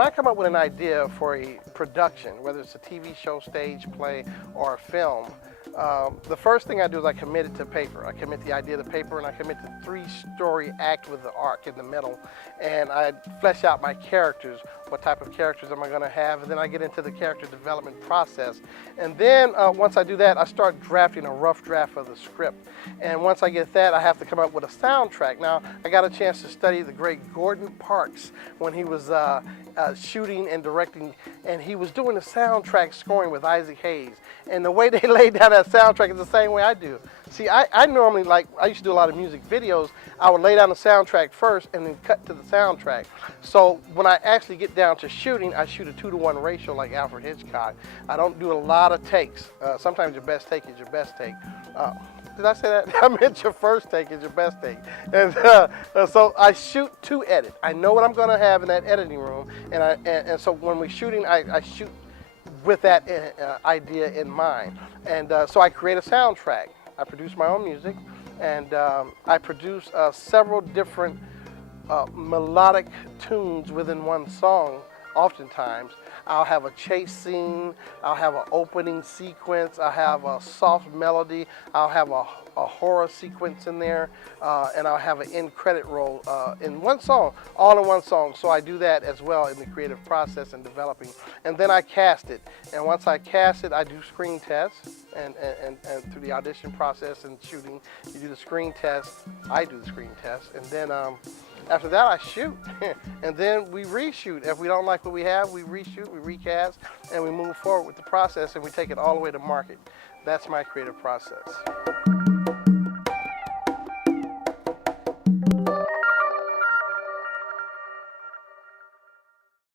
when I come up with an idea for a production, whether it's a TV show, stage play, or a film, the first thing I do is I commit it to paper. I commit the idea to paper, and I commit the three-story act with the arc in the middle, and I flesh out my characters. What type of characters am I going to have? And then I get into the character development process. And then once I do that, I start drafting a rough draft of the script. And once I get that, I have to come up with a soundtrack. Now, I got a chance to study the great Gordon Parks when he was shooting and directing, and he was doing the soundtrack scoring with Isaac Hayes. And the way they laid down that soundtrack is the same way I do. See, I normally, I used to do a lot of music videos. I would lay down the soundtrack first and then cut to the soundtrack. So when I actually get down to shooting, I shoot a 2-to-1 ratio like Alfred Hitchcock. I don't do a lot of takes. Sometimes your best take is your best take. Did I say that? I meant your first take is your best take. And so I shoot to edit. I know what I'm going to have in that editing room, and so when we're shooting, I shoot with that idea in mind. And so I create a soundtrack. I produce my own music, and I produce several different melodic tunes within one song. Oftentimes, I'll have a chase scene, I'll have an opening sequence, I'll have a soft melody, I'll have a horror sequence in there, and I'll have an end credit roll in one song, all in one song. So I do that as well in the creative process and developing. And then I cast it. And once I cast it, I do screen tests. And through the audition process and shooting, you do the screen test. I do the screen test. And then after that, I shoot. And then we reshoot. If we don't like what we have, we reshoot, we recast, and we move forward with the process, and we take it all the way to market. That's my creative process.